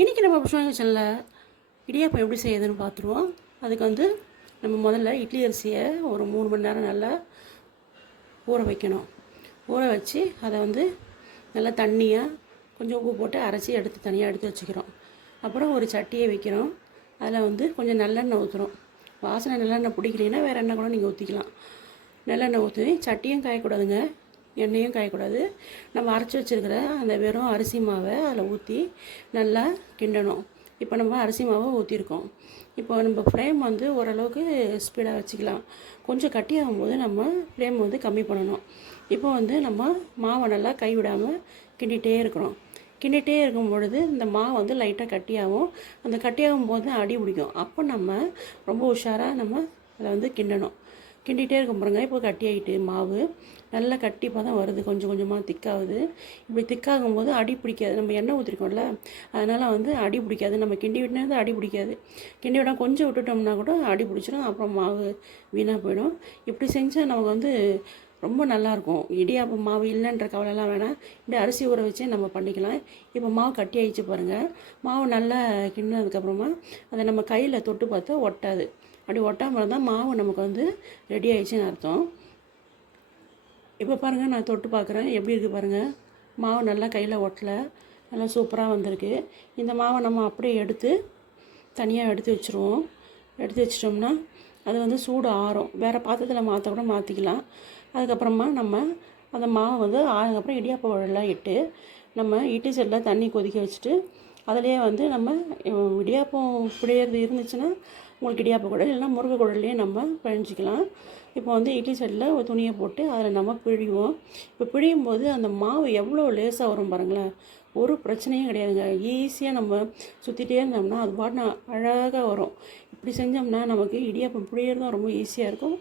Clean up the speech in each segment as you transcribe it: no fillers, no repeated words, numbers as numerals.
இன்றைக்கி நம்ம புஷ்வாங்க சேனலில் இடியாப்பம் எப்படி செய்யுதுன்னு பார்த்துருவோம். அதுக்கு நம்ம முதல்ல இட்லி அரிசியை ஒரு 3 மணி நேரம் நல்லா ஊற வைக்கணும். ஊற வச்சு அதை நல்லா தண்ணியாக கொஞ்சம் உப்பு போட்டு அரைச்சி எடுத்து தனியாக எடுத்து வச்சுக்கிறோம். அப்புறம் ஒரு சட்டியை வைக்கிறோம். அதில் கொஞ்சம் நல்லெண்ணெய் ஊற்றுறோம். வாசனை நல்லெண்ணெய் பிடிக்கலைன்னா வேறு எண்ணெய் கூட நீங்கள் ஊற்றிக்கலாம். நல்லெண்ணெய் ஊற்றி சட்டியும் காயக்கூடாதுங்க, எண்ணெயும் காயக்கூடாது. நம்ம அரைச்சி வச்சுருக்கிற அந்த வெறும் அரிசி மாவை அதில் ஊற்றி நல்லா கிண்டணும். இப்போ நம்ம அரிசி மாவை ஊற்றிருக்கோம். இப்போ நம்ம ஃப்ளேம் ஓரளவுக்கு ஸ்பீடாக வச்சுக்கலாம். கொஞ்சம் கட்டி ஆகும்போது நம்ம ஃப்ளேம் கம்மி பண்ணணும். இப்போ நம்ம மாவை நல்லா கைவிடாமல் கிண்டிகிட்டே இருக்கிறோம். கிண்டிகிட்டே இருக்கும் பொழுது இந்த மாவு லைட்டாக கட்டியாகும். அந்த கட்டியாகும் போது அடி பிடிக்கும். அப்போ நம்ம ரொம்ப உஷாராக நம்ம அதை கிண்டணும். கிண்டிகிட்டே இருக்கும் பாருங்க. இப்போ கட்டியாகிட்டு மாவு நல்லா கட்டிப்பாக தான் வருது, கொஞ்சம் கொஞ்சமாக திக்காகுது. இப்படி திக்காகும் போது அடி பிடிக்காது. நம்ம எண்ணெய் ஊற்றிருக்கோம்ல, அதனால் அடி பிடிக்காது. நம்ம கிண்டி விட்டுனது அடி பிடிக்காது. கிண்டி விட கொஞ்சம் விட்டுட்டோம்னா கூட அடி பிடிச்சிடும். அப்புறம் மாவு வீணாக போயிடும். இப்படி செஞ்சால் நமக்கு ரொம்ப நல்லாயிருக்கும். இடியாப்பம் மாவு இல்லைன்ற கவலைலாம் வேணாம். இப்படி அரிசி ஊற வச்சே நம்ம பண்ணிக்கலாம். இப்போ மாவு கட்டி ஆகிடுச்சு பாருங்கள். மாவு நல்லா கிண்டினதுக்கப்புறமா அதை நம்ம கையில் தொட்டு பார்த்தா ஒட்டாது. அப்படி ஒட்டாமல் இருந்தால் மாவு நமக்கு ரெடி ஆகிடுச்சின்னு அர்த்தம். இப்போ பாருங்கள், நான் தொட்டு பார்க்குறேன் எப்படி இருக்குது பாருங்கள். மாவு நல்லா கையில் ஒட்டலை, நல்லா சூப்பராக வந்திருக்கு. இந்த மாவை நம்ம அப்படியே எடுத்து தனியாக எடுத்து வச்சுருவோம். எடுத்து வச்சிட்டோம்னா அது சூடு ஆறும். வேறு பாத்திரத்தில் மாற்ற கூட மாற்றிக்கலாம். அதுக்கப்புறமா நம்ம அந்த மாவு ஆறுக்கப்புறம் இடியாப்ப உரலாம் இட்டு நம்ம இட்லி செட்டில் தண்ணி கொதிக்க வச்சுட்டு அதிலேயே நம்ம இடியாப்பம் பிழையிறது இருந்துச்சுன்னா உங்களுக்கு இடியாப்ப குடல் இல்லைன்னா முருங்கை குடல்லையே நம்ம பிழிஞ்சிக்கலாம். இப்போ இட்லி செட்டில் ஒரு துணியை போட்டு அதில் நம்ம பிழிவோம். இப்போ பிழியும் போது அந்த மாவு எவ்வளோ லேசாக வரும் பாருங்களேன். ஒரு பிரச்சனையும் கிடையாதுங்க. ஈஸியாக நம்ம சுற்றிட்டே இருந்தோம்னா அது பாட்டு அழகாக வரும். இப்படி செஞ்சோம்னா நமக்கு இடியாப்பம் பிழியறதும் ரொம்ப ஈஸியாக இருக்கும்.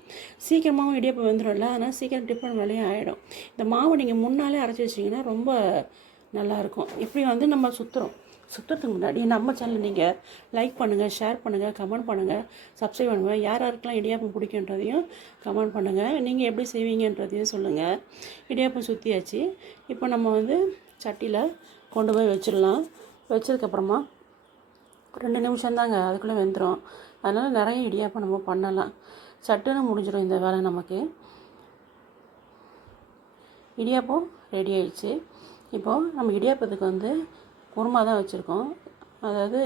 சீக்கிரமாகவும் இடியாப்பம் வந்துடும்ல, அதனால் சீக்கிரம் டிஃபன் வேலையும் ஆகிடும். இந்த மாவு நீங்கள் முன்னாலே அரைச்சி வச்சிங்கன்னா ரொம்ப நல்லாயிருக்கும். இப்படி நம்ம சுற்றுறதுக்கு முன்னாடி நம்ம சேனல் நீங்கள் லைக் பண்ணுங்கள், ஷேர் பண்ணுங்கள், கமெண்ட் பண்ணுங்கள், சப்ஸ்கிரைப் பண்ணுங்கள். யார் யாருக்கெல்லாம் இடியாப்பம் பிடிக்குன்றதையும் கமெண்ட் பண்ணுங்கள். நீங்கள் எப்படி செய்வீங்கன்றதையும் சொல்லுங்கள். இடியாப்பம் சுற்றியாச்சு. இப்போ நம்ம சட்டியில் கொண்டு போய் வச்சிடலாம். வச்சதுக்கப்புறமா 2 நிமிஷம் தாங்க, அதுக்குள்ளே வெந்துடும். அதனால் நிறைய இடியாப்பம் நம்ம பண்ணலாம். சட்டுன்னு முடிஞ்சிடும் இந்த வேலை நமக்கு. இடியாப்பம் ரெடி ஆயிடுச்சு. இப்போது நம்ம இடியாப்பத்துக்கு குருமா தான் வச்சுருக்கோம். அதாவது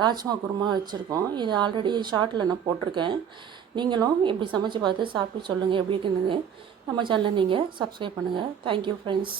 ராஜ்மா குருமா வச்சுருக்கோம். இது ஆல்ரெடி ஷார்ட்டில் நான் போட்டிருக்கேன். நீங்களும் இப்படி சமைச்சு பார்த்து சாப்பிட்டு சொல்லுங்கள் எப்படி இருக்குன்னு. நம்ம சேனலை நீங்கள் சப்ஸ்கிரைப் பண்ணுங்கள். Thank you friends.